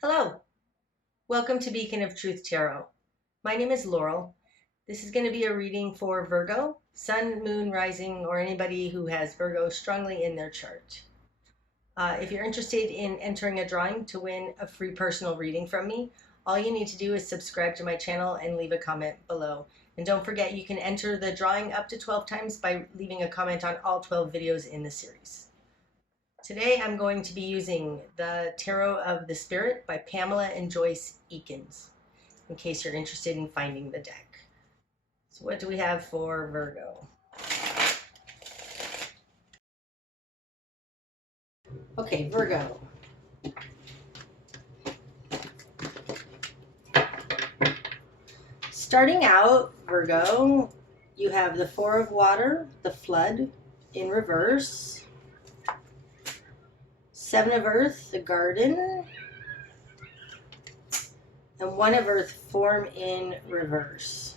Hello, welcome to Beacon of Truth Tarot. My name is Laurel. This is going to be a reading for Virgo, Sun, Moon, Rising, or anybody who has Virgo strongly in their chart. If you're interested in entering a drawing to win a free personal reading from me, all you need to do is subscribe to my channel and leave a comment below. And don't forget, you can enter the drawing up to 12 times by leaving a comment on all 12 videos in the series. Today I'm going to be using the Tarot of the Spirit by Pamela and Joyce Eakins, in case you're interested in finding the deck. So what do we have for Virgo? Okay, Virgo. Starting out, Virgo, you have the Four of Water, the Flood in reverse. Seven of Earth, the Garden, and One of Earth, Form in reverse.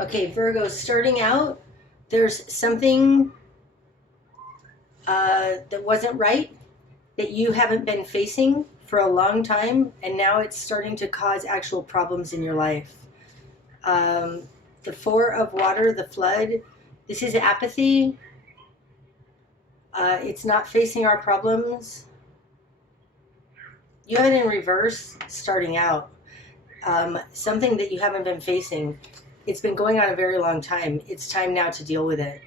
Okay, Virgo, starting out, there's something that wasn't right, that you haven't been facing for a long time, and now it's starting to cause actual problems in your life. The Four of Water, the Flood, this is apathy. It's not facing our problems. You have it in reverse starting out. Something that you haven't been facing. It's been going on a very long time. It's time now to deal with it,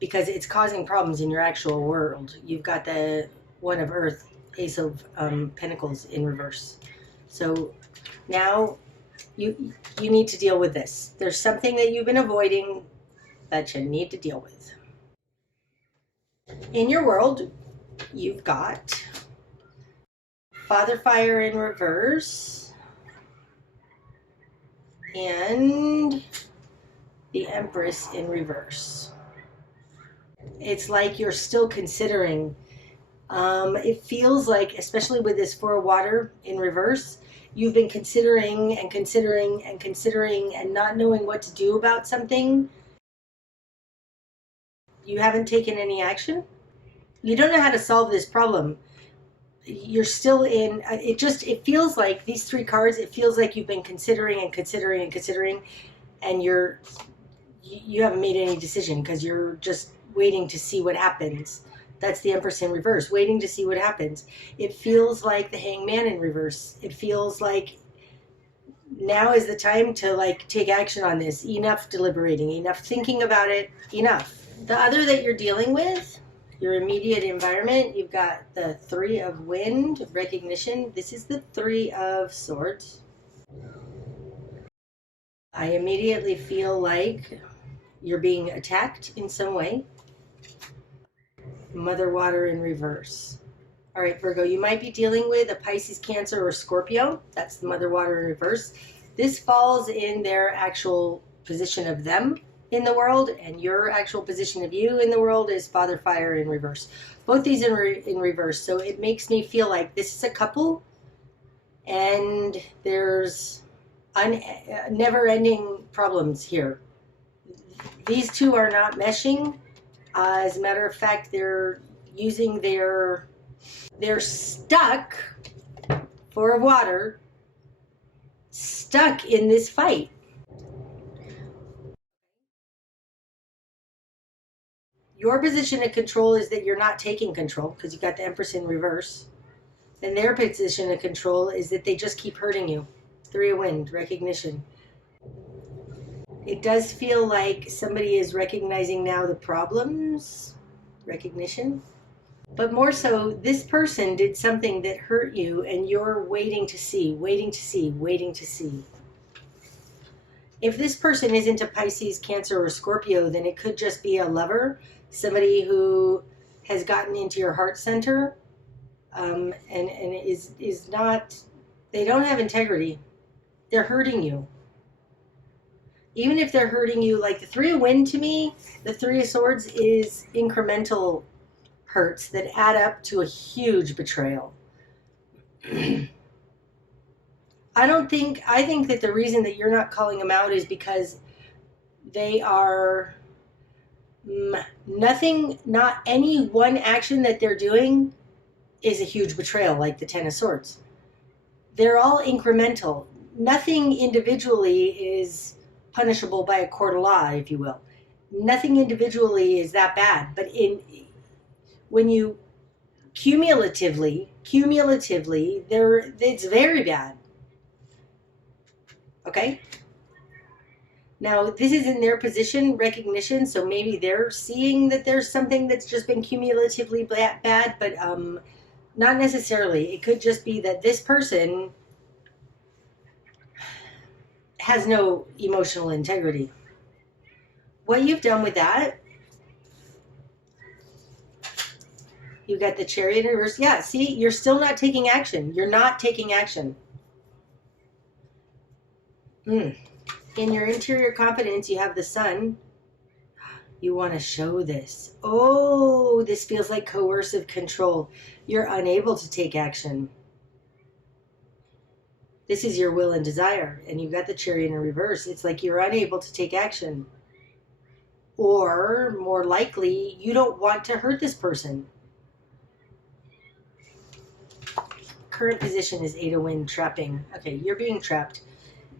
because it's causing problems in your actual world. You've got the One of Earth, Ace of Pentacles in reverse. So now you need to deal with this. There's something that you've been avoiding that you need to deal with. In your world, you've got Father Fire in reverse and the Empress in reverse. It's like you're still considering. It feels like, especially with this Four of Water in reverse, you've been considering and considering and considering and not knowing what to do about something. You haven't taken any action. You don't know how to solve this problem. You're still in, it feels like these three cards, it feels like you've been considering and considering and considering, and you haven't made any decision because you're just waiting to see what happens. That's the Empress in reverse, waiting to see what happens. It feels like the Hangman in reverse. It feels like now is the time to take action on this. Enough deliberating, enough thinking about it, enough. The other that you're dealing with, your immediate environment, you've got the Three of Wind, recognition. This is the Three of Swords. I immediately feel like you're being attacked in some way. Mother Water in reverse. All right, Virgo, you might be dealing with a Pisces, Cancer, or Scorpio. That's the Mother Water in reverse. This falls in their actual position of them in the world, and your actual position of you in the world is Father Fire in reverse. Both these are in reverse, so it makes me feel like this is a couple, and there's never-ending problems here. These two are not meshing. As a matter of fact, they're using they're stuck, Four of Water, stuck in this fight. Your position of control is that you're not taking control because you got the Empress in reverse. And their position of control is that they just keep hurting you. Three of Wind, recognition. It does feel like somebody is recognizing now the problems, recognition. But more so, this person did something that hurt you and you're waiting to see, waiting to see, waiting to see. If this person isn't a Pisces, Cancer, or Scorpio, then it could just be a lover, somebody who has gotten into your heart center and is not, they don't have integrity. They're hurting you. Even if they're hurting you, like the Three of Wind to me, the Three of Swords is incremental hurts that add up to a huge betrayal. I think that the reason that you're not calling them out is because they are not any one action that they're doing is a huge betrayal, like the Ten of Swords. They're all incremental. Nothing individually is punishable by a court of law, if you will. Nothing individually is that bad. But when you cumulatively, it's very bad. Okay? Now, this is in their position, recognition, so maybe they're seeing that there's something that's just been cumulatively bad, but not necessarily. It could just be that this person has no emotional integrity. What you've done with that, you got the Chariot in reverse. Yeah, see, you're still not taking action. You're not taking action. In your interior confidence, you have the Sun. You want to show this. Oh, this feels like coercive control. You're unable to take action. This is your will and desire, and you've got the Chariot in reverse. It's like you're unable to take action. Or, more likely, you don't want to hurt this person. Current position is 8 of Wind, trapping. Okay, you're being trapped.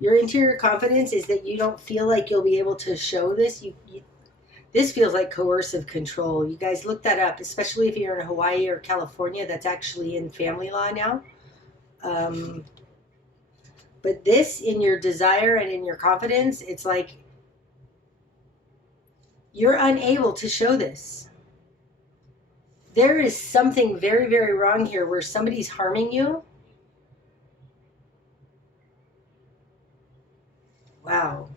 Your interior confidence is that you don't feel like you'll be able to show this. This feels like coercive control. You guys look that up, especially if you're in Hawaii or California. That's actually in family law now. But this, in your desire and in your confidence, it's like you're unable to show this. There is something very, very wrong here where somebody's harming you. Wow.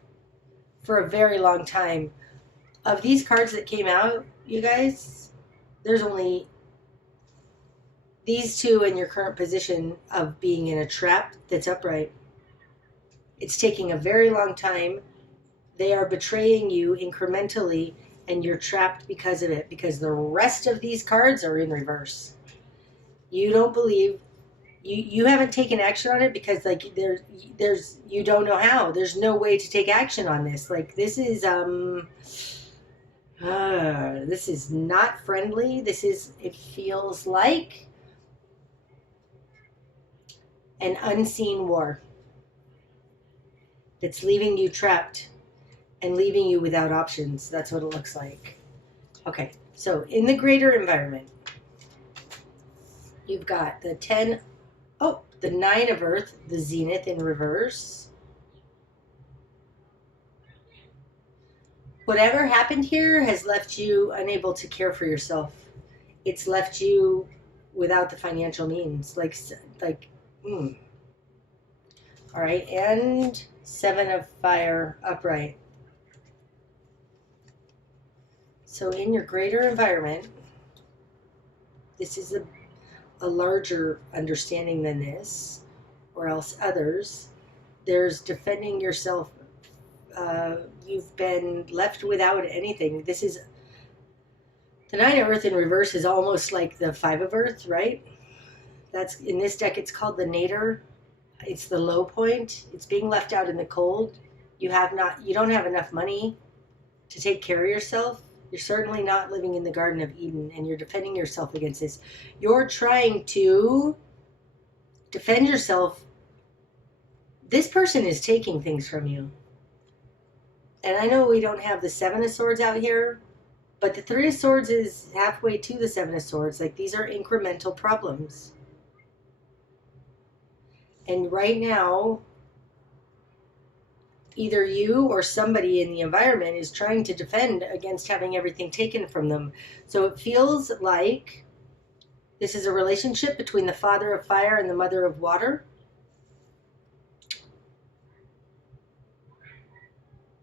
For a very long time. Of these cards that came out, you guys, there's only these two in your current position of being in a trap that's upright. It's taking a very long time. They are betraying you incrementally, and you're trapped because of it, because the rest of these cards are in reverse. You don't believe, you haven't taken action on it because like there's you don't know how. There's no way to take action on this. Like this is not friendly. It feels like an unseen war that's leaving you trapped and leaving you without options. That's what it looks like. Okay, so in the greater environment, you've got the 9 of Earth, the Zenith in reverse. Whatever happened here has left you unable to care for yourself. It's left you without the financial means. All right, and 7 of Fire upright. So in your greater environment, this is a larger understanding than this, or else others. There's defending yourself. You've been left without anything. This is the 9 of Earth in reverse is almost like the 5 of Earth, right? That's in this deck. It's called the Nadir. It's the low point. It's being left out in the cold. You don't have enough money to take care of yourself. You're certainly not living in the Garden of Eden, and you're defending yourself against this. You're trying to defend yourself. This person is taking things from you. And I know we don't have the 7 of Swords out here, but the 3 of Swords is halfway to the 7 of Swords. Like, these are incremental problems. And right now, either you or somebody in the environment is trying to defend against having everything taken from them. So it feels like this is a relationship between the Father of Fire and the Mother of Water.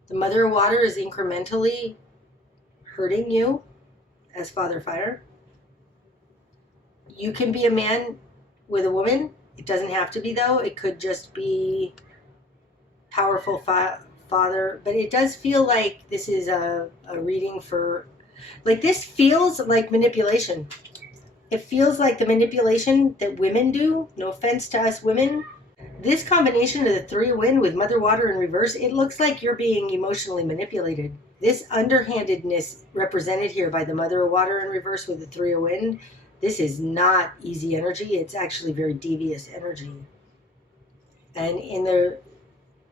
The Mother of Water is incrementally hurting you as Father Fire. You can be a man with a woman. It doesn't have to be, though. It could just be powerful father. But it does feel like this is a reading for... Like, this feels like manipulation. It feels like the manipulation that women do. No offense to us women. This combination of the 3 of Wind with Mother Water in reverse, it looks like you're being emotionally manipulated. This underhandedness represented here by the Mother of Water in reverse with the 3 of Wind, This is not easy energy. It's actually very devious energy. And in the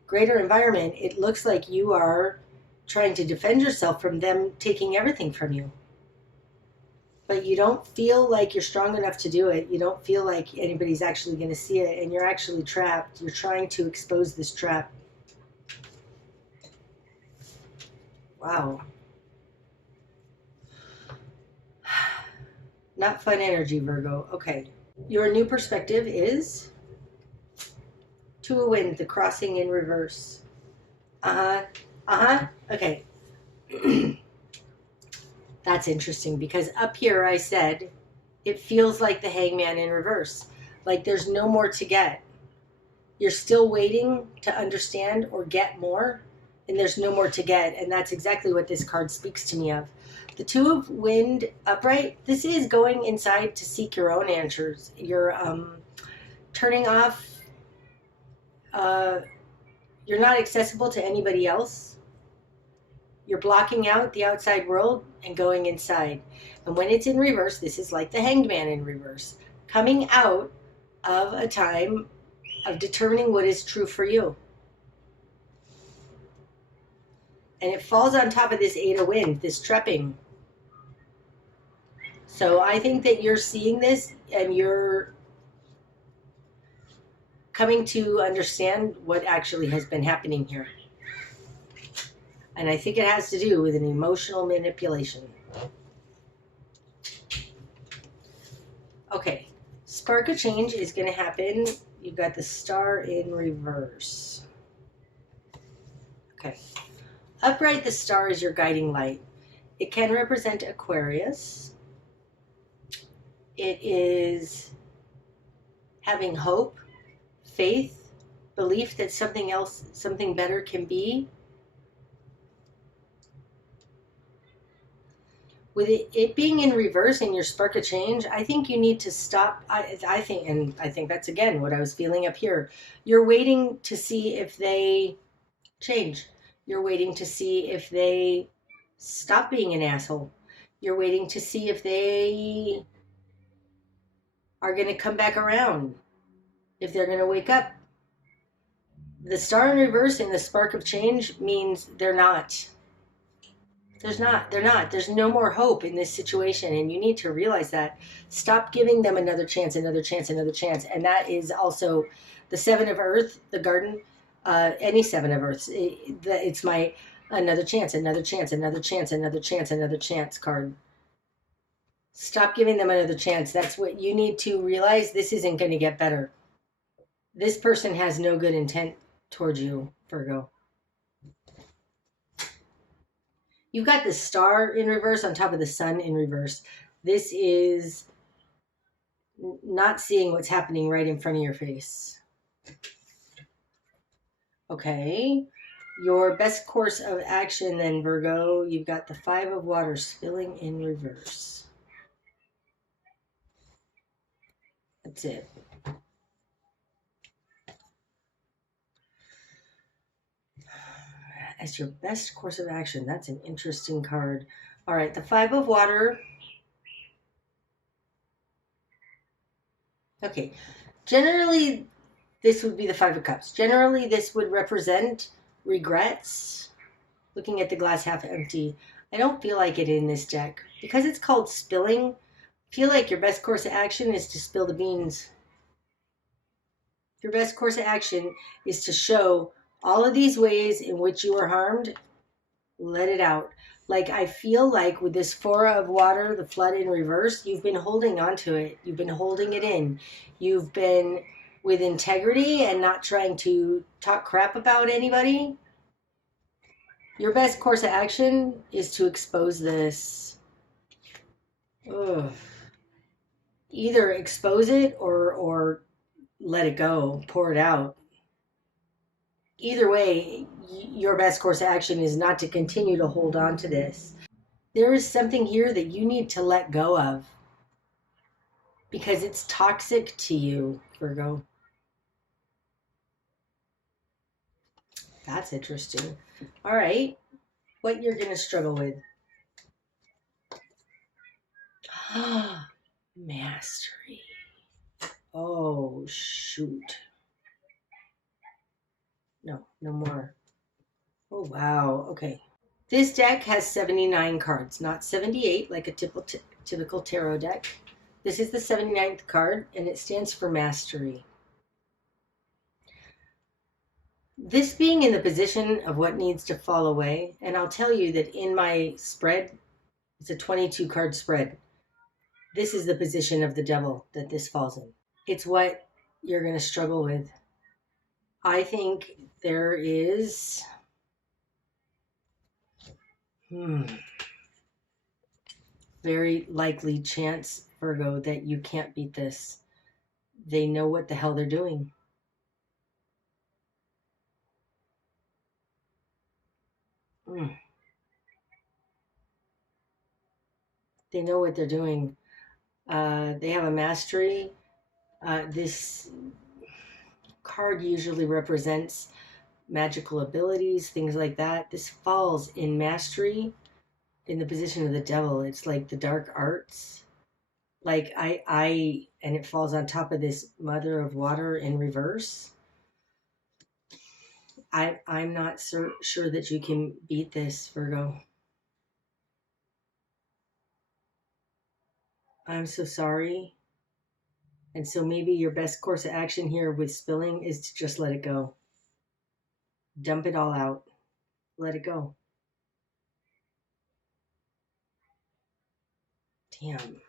greater environment, it looks like you are trying to defend yourself from them taking everything from you. But you don't feel like you're strong enough to do it. You don't feel like anybody's actually going to see it, and you're actually trapped. You're trying to expose this trap. Wow. Not fun energy, Virgo. Okay. Your new perspective is Two of Wind, the crossing in reverse. Okay. That's interesting because up here I said it feels like the Hangman in reverse. Like there's no more to get. You're still waiting to understand or get more, and there's no more to get. And that's exactly what this card speaks to me of. The Two of Wind upright, this is going inside to seek your own answers. You're turning off, you're not accessible to anybody else. You're blocking out the outside world and going inside. And when it's in reverse, this is like the Hanged Man in reverse, coming out of a time of determining what is true for you. And it falls on top of this Eight of Wind, this trapping. So I think that you're seeing this and you're coming to understand what actually has been happening here. And I think it has to do with an emotional manipulation. Okay, spark of change is going to happen. You've got the Star in reverse. Okay. Upright, the Star is your guiding light. It can represent Aquarius. It is having hope, faith, belief that something else, something better can be. With it being in reverse in your spark of change, I think you need to stop. I think that's again what I was feeling up here. You're waiting to see if they change. You're waiting to see if they stop being an asshole. You're waiting to see if they are going to come back around, if they're going to wake up. The Star in reverse in the spark of change means they're not. They're not. There's no more hope in this situation, and you need to realize that. Stop giving them another chance, another chance, another chance. And that is also the Seven of Earth, the garden, any Seven of Earths. It's my another chance, another chance, another chance, another chance, another chance card. Stop giving them another chance. That's what you need to realize. This isn't going to get better. This person has no good intent towards you, Virgo. You've got the Star in reverse on top of the Sun in reverse. This is not seeing what's happening right in front of your face. Okay. Your best course of action then, Virgo, you've got the Five of Water spilling in reverse. That's it. As your best course of action, that's an interesting card. All right, the Five of Water. Okay, generally this would be the Five of Cups. Generally this would represent regrets. Looking at the glass half empty, I don't feel like it in this deck. Because it's called spilling, I feel like your best course of action is to spill the beans. Your best course of action is to show all of these ways in which you were harmed. Let it out. Like I feel like with this Four of Water, the flood in reverse, you've been holding on to it. You've been holding it in. You've been with integrity and not trying to talk crap about anybody. Your best course of action is to expose this. Ugh. Either expose it or let it go, pour it out. Either way, your best course of action is not to continue to hold on to this. There is something here that you need to let go of because it's toxic to you, Virgo. That's interesting. All right, what you're going to struggle with. Mastery. Oh, shoot. No more. Oh, wow. Okay. This deck has 79 cards, not 78 like a typical tarot deck. This is the 79th card, and it stands for mastery. This being in the position of what needs to fall away, and I'll tell you that in my spread, it's a 22 card spread. This is the position of the devil that this falls in. It's what you're going to struggle with. I think there is very likely chance, Virgo, that you can't beat this. They know what the hell they're doing. They know what they're doing. They have a mastery. This card usually represents magical abilities, things like that. This falls in mastery in the position of the devil. It's like the dark arts. Like and it falls on top of this mother of water in reverse. I'm not sure that you can beat this, Virgo. I'm so sorry. And so maybe your best course of action here with spilling is to just let it go. Dump it all out. Let it go. Damn.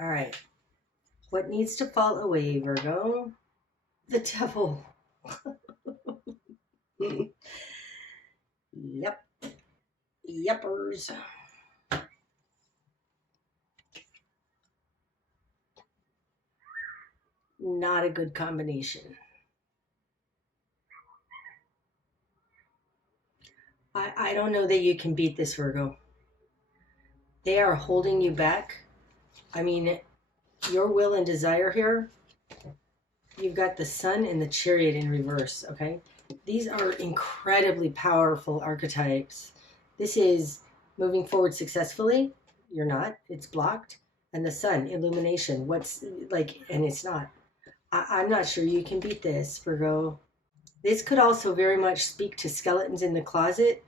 All right. What needs to fall away, Virgo? The devil. Yep. Yuppers. Not a good combination. I don't know that you can beat this, Virgo. They are holding you back. I mean, your will and desire here, you've got the Sun and the Chariot in reverse, okay? These are incredibly powerful archetypes. This is moving forward successfully. You're not. It's blocked. And the Sun, illumination. And it's not. I'm not sure you can beat this, Virgo. This could also very much speak to skeletons in the closet.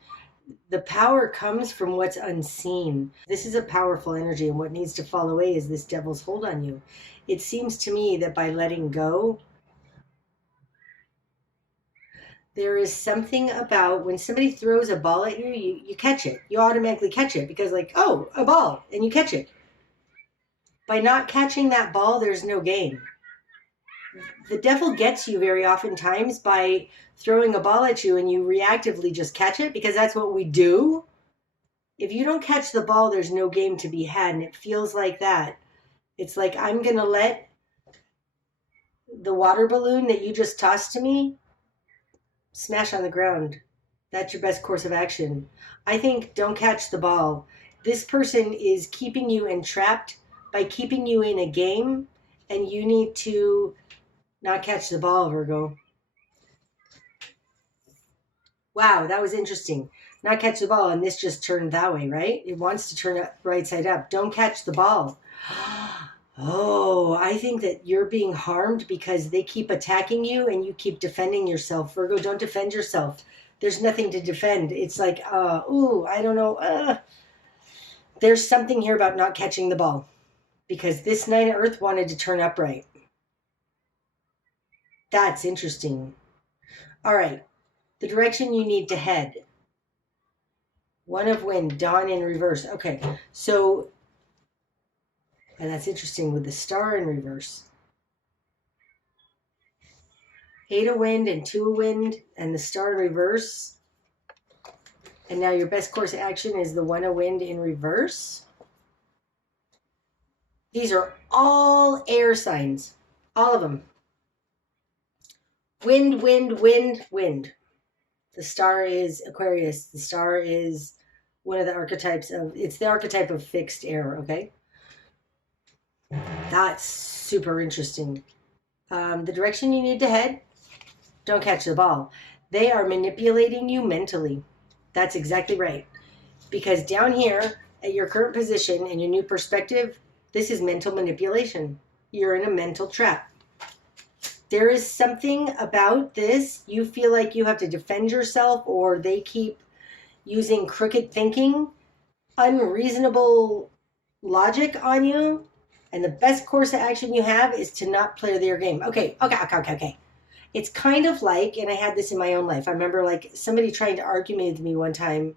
The power comes from what's unseen. This is a powerful energy, and what needs to fall away is this devil's hold on you. It seems to me that by letting go, there is something about when somebody throws a ball at you, you catch it. You automatically catch it because oh, a ball, and you catch it. By not catching that ball, there's no game. The devil gets you very oftentimes by throwing a ball at you and you reactively just catch it because that's what we do. If you don't catch the ball, there's no game to be had, and it feels like that. It's like I'm going to let the water balloon that you just tossed to me smash on the ground. That's your best course of action. I think don't catch the ball. This person is keeping you entrapped by keeping you in a game, and you need to not catch the ball, Virgo. Wow, that was interesting. Not catch the ball, and this just turned that way, right? It wants to turn it right side up. Don't catch the ball. Oh, I think that you're being harmed because they keep attacking you and you keep defending yourself. Virgo, don't defend yourself. There's nothing to defend. It's like, I don't know. There's something here about not catching the ball because this Nine of Earth wanted to turn upright. That's interesting. All right. The direction you need to head. One of Wind, Dawn in reverse. Okay. So, and that's interesting with the Star in reverse. 8 of Wind and 2 of Wind and the Star in reverse. And now your best course of action is the 1 of Wind in reverse. These are all air signs. All of them. Wind, wind, wind, wind. The Star is Aquarius. The Star is one of the archetypes of, it's the archetype of fixed air, okay? That's super interesting. The direction you need to head, don't catch the ball. They are manipulating you mentally. That's exactly right. Because down here, at your current position and your new perspective, This is mental manipulation. You're in a mental trap. There is something about this. You feel like you have to defend yourself, or they keep using crooked thinking, unreasonable logic on you. And the best course of action you have is to not play their game. Okay. It's kind of like, and I had this in my own life. I remember like somebody trying to argue with me one time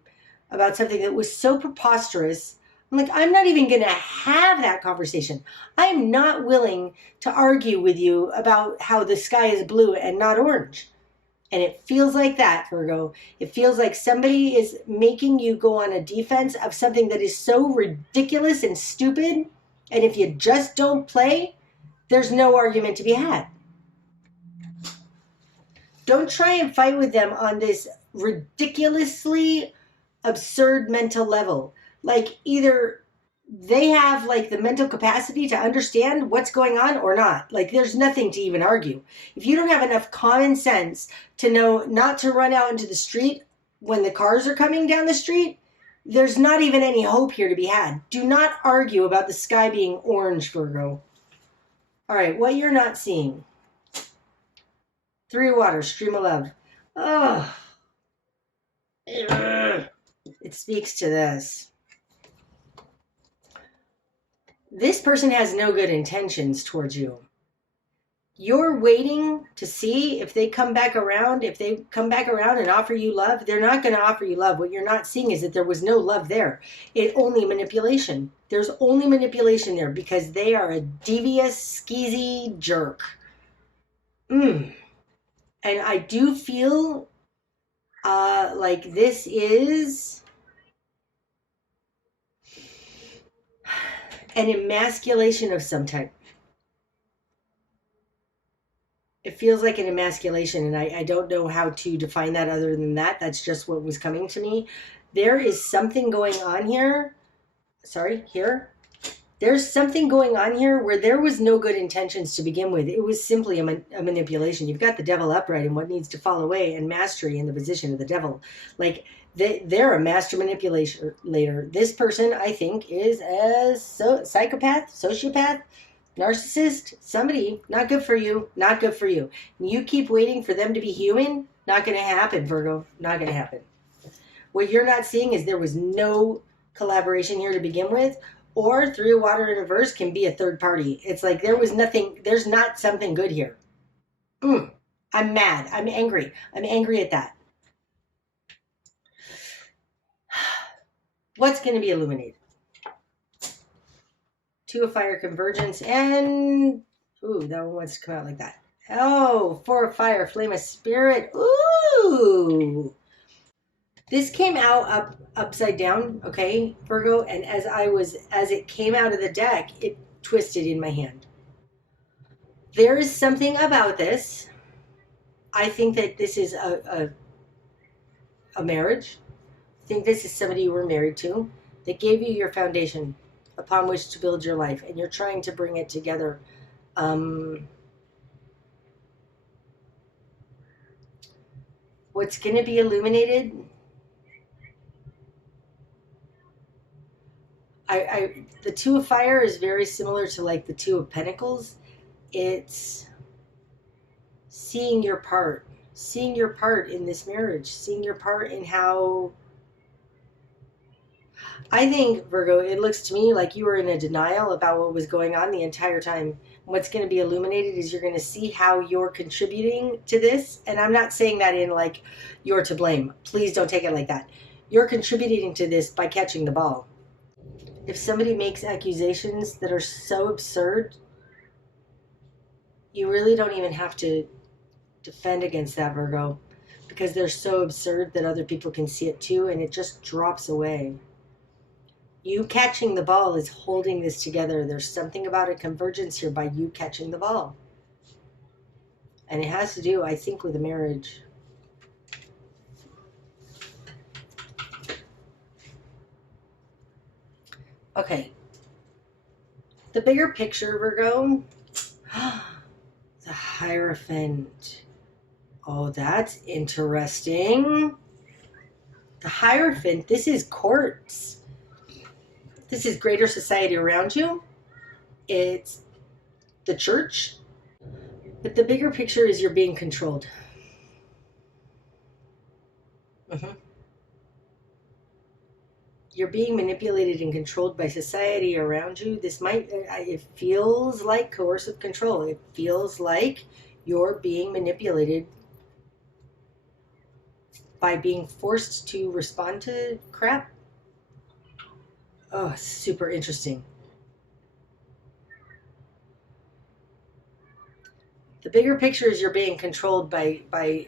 about something that was so preposterous. I'm like, I'm not even going to have that conversation. I'm not willing to argue with you about how the sky is blue and not orange. And it feels like that, Virgo. It feels like somebody is making you go on a defense of something that is so ridiculous and stupid. And if you just don't play, there's no argument to be had. Don't try and fight with them on this ridiculously absurd mental level. Like either they have like the mental capacity to understand what's going on or not. Like there's nothing to even argue. If you don't have enough common sense to know not to run out into the street when the cars are coming down the street, there's not even any hope here to be had. Do not argue about the sky being orange, Virgo. All right, what you're not seeing. 3 of water, stream of love. Oh. It speaks to this. This person has no good intentions towards you. You're waiting to see if they come back around. If they come back around and offer you love, they're not going to offer you love. What you're not seeing is that there was no love there. It's only manipulation. There's only manipulation there because they are a devious, skeezy jerk. And I do feel like this is an emasculation of some type. It feels like an emasculation, and I don't know how to define that other than that. That's just what was coming to me. There is something going on here. Sorry, here. There's something going on here where there was no good intentions to begin with. It was simply a manipulation. You've got the devil upright and what needs to fall away, and mastery in the position of the devil. Like they're a master manipulator. This person, I think, is a psychopath, sociopath, narcissist, somebody not good for you, not good for you. You keep waiting for them to be human. Not going to happen, Virgo. Not going to happen. What you're not seeing is there was no collaboration here to begin with. Or 3 of water in reverse can be a third party. It's like there was nothing, there's not something good here. I'm mad. I'm angry. I'm angry at that. What's going to be illuminated? 2 of fire, convergence, and that one wants to come out like that. 4 of fire, flame of spirit. This came out upside down, okay, Virgo, and as it came out of the deck, it twisted in my hand. There is something about this. I think that this is a marriage. I think this is somebody you were married to that gave you your foundation upon which to build your life, and you're trying to bring it together. What's going to be illuminated? The 2 of fire is very similar to like the 2 of pentacles. It's seeing your part in this marriage, seeing your part in how, I think, Virgo, it looks to me like you were in a denial about what was going on the entire time. What's going to be illuminated is you're going to see how you're contributing to this. And I'm not saying that in like you're to blame. Please don't take it like that. You're contributing to this by catching the ball. If somebody makes accusations that are so absurd, you really don't even have to defend against that, Virgo, because they're so absurd that other people can see it too, and it just drops away. You catching the ball is holding this together. There's something about a convergence here by you catching the ball. And it has to do, I think, with a marriage. Okay. The bigger picture, Virgo. The Hierophant. Oh, that's interesting. The Hierophant, this is courts. This is greater society around you. it's the church. But the bigger picture is you're being controlled. Mm-hmm. You're being manipulated and controlled by society around you. It feels like coercive control. It feels like you're being manipulated by being forced to respond to crap. Oh, super interesting. The bigger picture is you're being controlled by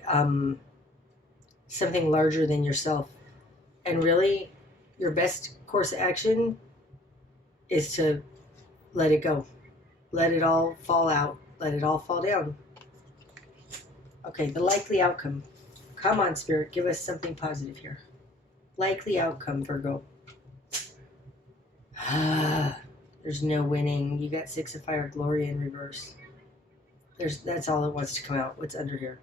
something larger than yourself. And really, your best course of action is to let it go. Let it all fall out. Let it all fall down. Okay, the likely outcome. Come on, Spirit, give us something positive here. Likely outcome, Virgo. There's no winning. You got Six of Fire, Glory in reverse. That's all that wants to come out. What's under here?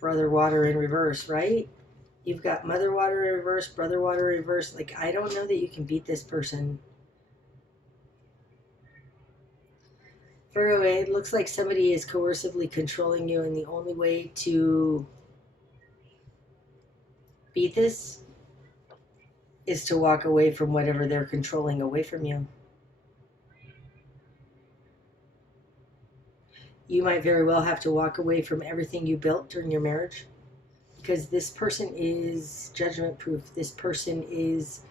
Brother Water in reverse, right? You've got Mother Water in reverse, Brother Water in reverse. Like, I don't know that you can beat this person. Virgo, it looks like somebody is coercively controlling you, and the only way to beat this is to walk away from whatever they're controlling away from you. You might very well have to walk away from everything you built during your marriage, because this person is judgment proof. This person is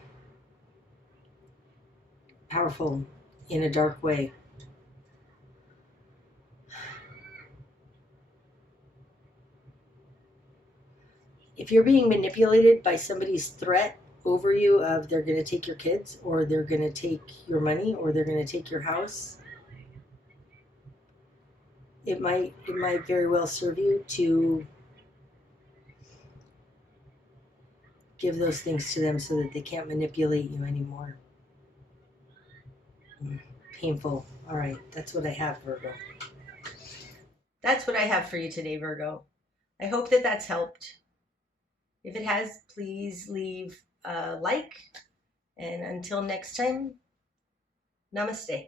powerful in a dark way. If you're being manipulated by somebody's threat over you of they're going to take your kids, or they're going to take your money, or they're going to take your house, it might very well serve you to give those things to them so that they can't manipulate you anymore. Painful. All right, that's what I have, Virgo. That's what I have for you today, Virgo. I hope that that's helped. If it has, please leave a like. And until next time, namaste.